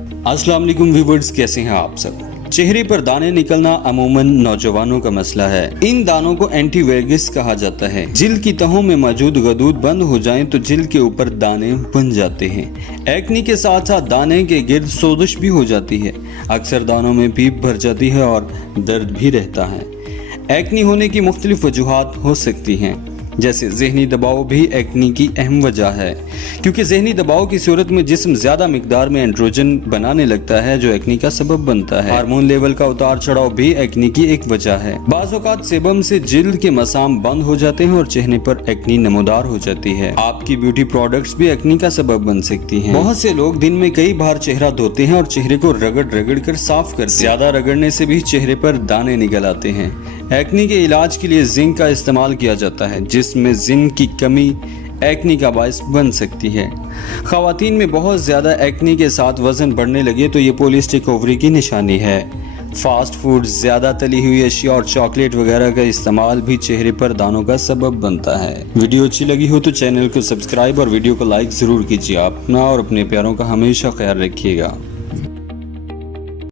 अस्सलाम वालेकुम व्यूअर्स, कैसे हैं आप सब। चेहरे पर दाने निकलना अमूमन नौजवानों का मसला है। इन दानों को एंटीवेगस कहा जाता है। जिल्द की तहों में मौजूद गदूद बंद हो जाएं तो जिल्द के ऊपर दाने बन जाते हैं। एक्नी के साथ साथ दाने के गिर्द सोजिश भी हो जाती है। अक्सर दानों में पीप भर जाती है और दर्द भी रहता है। एक्नी होने की मुख्तलिफ वजूहात हो सकती हैं, जैसे ज़हनी दबाव भी एक्नी की अहम वजह है, क्योंकि ज़हनी दबाव की सूरत में जिस्म ज़्यादा मिकदार में एंड्रोजन बनाने लगता है जो एक्नी का सबब बनता है। हार्मोन लेवल का उतार चढ़ाव भी एक्नी की एक वजह है। बाज़ औक़ात सेबम से जिल्द के मसाम बंद हो जाते हैं और चेहरे पर एक्नी नमूदार हो जाती है। आपकी ब्यूटी प्रोडक्ट्स भी एक्नी का सबब बन सकती हैं। बहुत से लोग दिन में कई बार चेहरा धोते हैं और चेहरे को रगड़ कर साफ करते हैं। ज्यादा रगड़ने से भी चेहरे पर दाने निकल आते हैं। एक्नी के इलाज के लिए जिंक का इस्तेमाल किया जाता है, जिसमें जिंक की कमी एक्नी का बायस बन सकती है। ख़वातीन में बहुत ज़्यादा एक्नी के साथ वज़न बढ़ने लगे तो ये पॉलिसिस्टिक ओवरी की निशानी है। फास्ट फूड, ज़्यादा तली हुई अशिया और चॉकलेट वगैरह का इस्तेमाल भी चेहरे पर दानों का सबब बनता है। वीडियो अच्छी लगी हो तो चैनल को सब्सक्राइब और वीडियो को लाइक ज़रूर कीजिए। अपना और अपने प्यारों का हमेशा ख्याल रखिएगा।